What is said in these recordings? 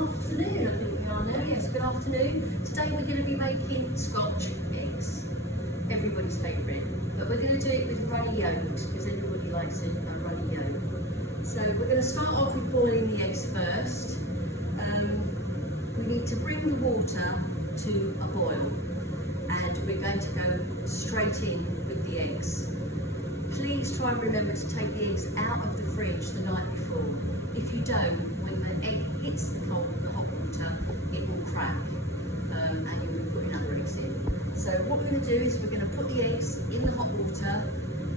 afternoon, I think we are now. Yes, good afternoon. Today we're going to be making Scotch eggs, everybody's favourite. But we're going to do it with runny yolk because everybody likes a runny yolk. So we're going to start off with boiling the eggs first. We need to bring the water to a boil, and we're going to go straight in with the eggs. Please try and remember to take the eggs out of the fridge the night before. If you don't, when the egg hits the hot water, it will crack and you'll be putting other eggs in. So what we're going to do is we're going to put the eggs in the hot water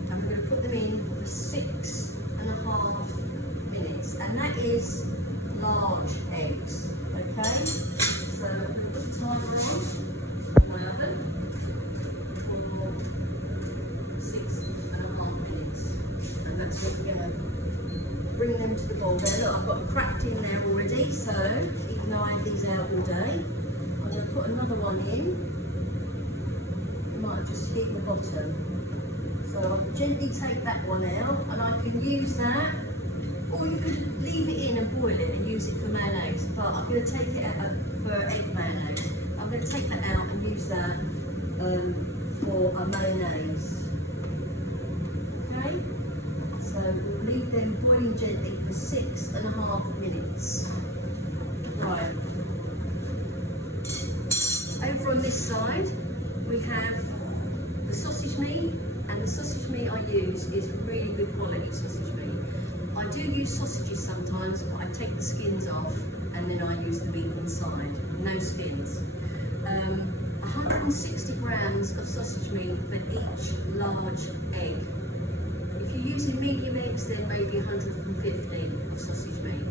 and we're going to put them in for 6.5 minutes. And that is large eggs, okay? So I'm going to put the timer on my oven for 6.5 minutes. And that's what we're going to bring them to the boil there. Look, I've got them cracked in there already, so keep an eye on these out all day. I'm going to put another one in. It might have just hit the bottom. So I'll gently take that one out, and I can use that, or you could leave it in and boil it and use it for mayonnaise, but I'm going to take it out for egg mayonnaise. I'm going to take that out and use that for a mayonnaise. Okay? So we'll leave them boiling gently for 6.5 minutes. Right. Over on this side, we have the sausage meat, and the sausage meat I use is really good quality sausage meat. I do use sausages sometimes, but I take the skins off and then I use the meat inside, no skins. 160 grams of sausage meat for each large egg. If you're using medium eggs, then maybe 150 of sausage meat.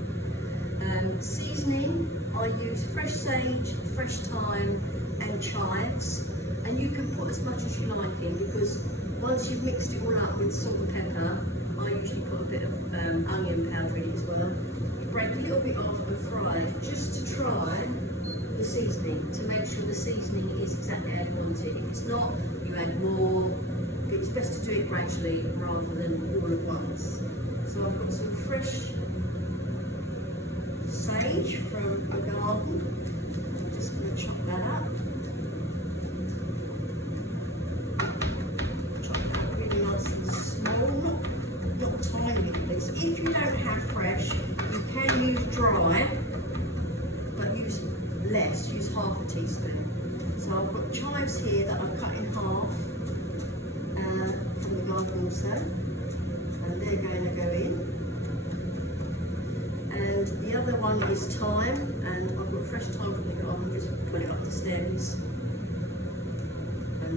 Seasoning, I use fresh sage, fresh thyme and chives, and you can put as much as you like in, because once you've mixed it all up with salt and pepper, I usually put a bit of onion powder in it as well. You break a little bit off and fry it just to try the seasoning, to make sure the seasoning is exactly how you want it. If it's not, you add more. It's best to do it gradually rather than all at once. So I've got some fresh sage from the garden. I'm just going to chop that up. Chop it up really nice and small, not tiny little bits. If you don't have fresh, you can use dry, but use less, use half a teaspoon. So I've got chives here that I've cut in half. From the garden also, and they're going to go in. And the other one is thyme, and I've got fresh thyme from the garden, just pull it off the stems. And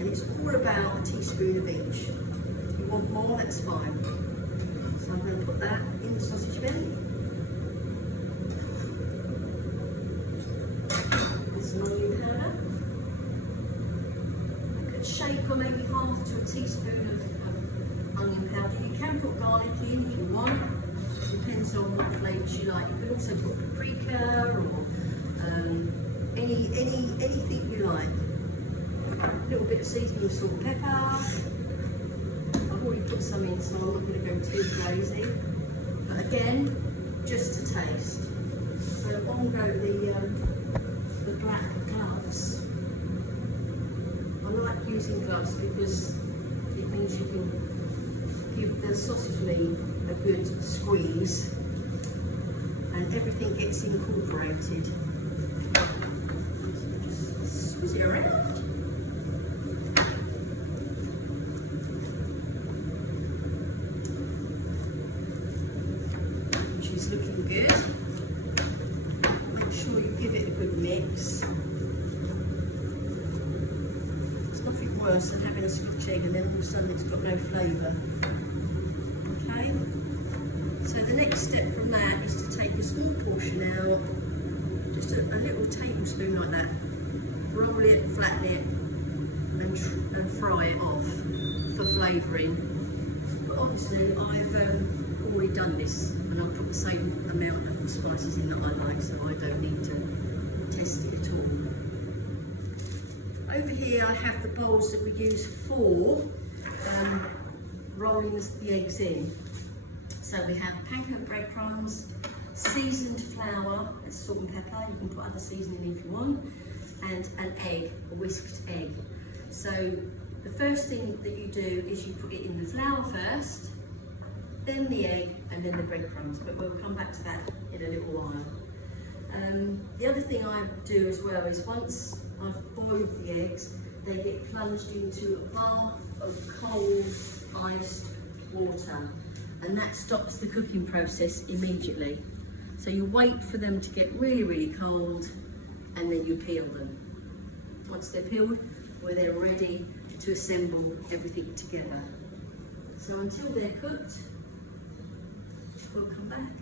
it's all about a teaspoon of each. If you want more, that's fine. So I'm going to put that in the sausage meat. With some onion powder. Shake, or maybe half to a teaspoon of onion powder. You can put garlic in if you want. Depends on what flavours you like. You can also put paprika or anything you like. A little bit of seasoning, salt and pepper. I've already put some in, so I'm not going to go too crazy. But again, just to taste. So on go the black gloves. I like using gloves because it means you can give the sausage meat a good squeeze and everything gets incorporated. So just squeeze it around. She's looking good. Make sure you give it a good mix. Nothing worse than having a Scotch egg and then all of a sudden it's got no flavour. Okay? So the next step from that is to take a small portion out, just a little tablespoon like that, roll it, flatten it and fry it off for flavouring. But obviously I've already done this and I've put the same amount of spices in that I like, so I don't need to test it at all. Over here I have the bowls that we use for rolling the eggs in. So we have panko breadcrumbs, seasoned flour, that's salt and pepper, you can put other seasoning if you want, and an egg, a whisked egg. So the first thing that you do is you put it in the flour first, then the egg, and then the breadcrumbs, but we'll come back to that in a little while. The other thing I do as well is once I've boiled the eggs, they get plunged into a bath of cold, iced water, and that stops the cooking process immediately. So you wait for them to get really, really cold, and then you peel them. Once they're peeled, they're ready to assemble everything together. So until they're cooked, we'll come back.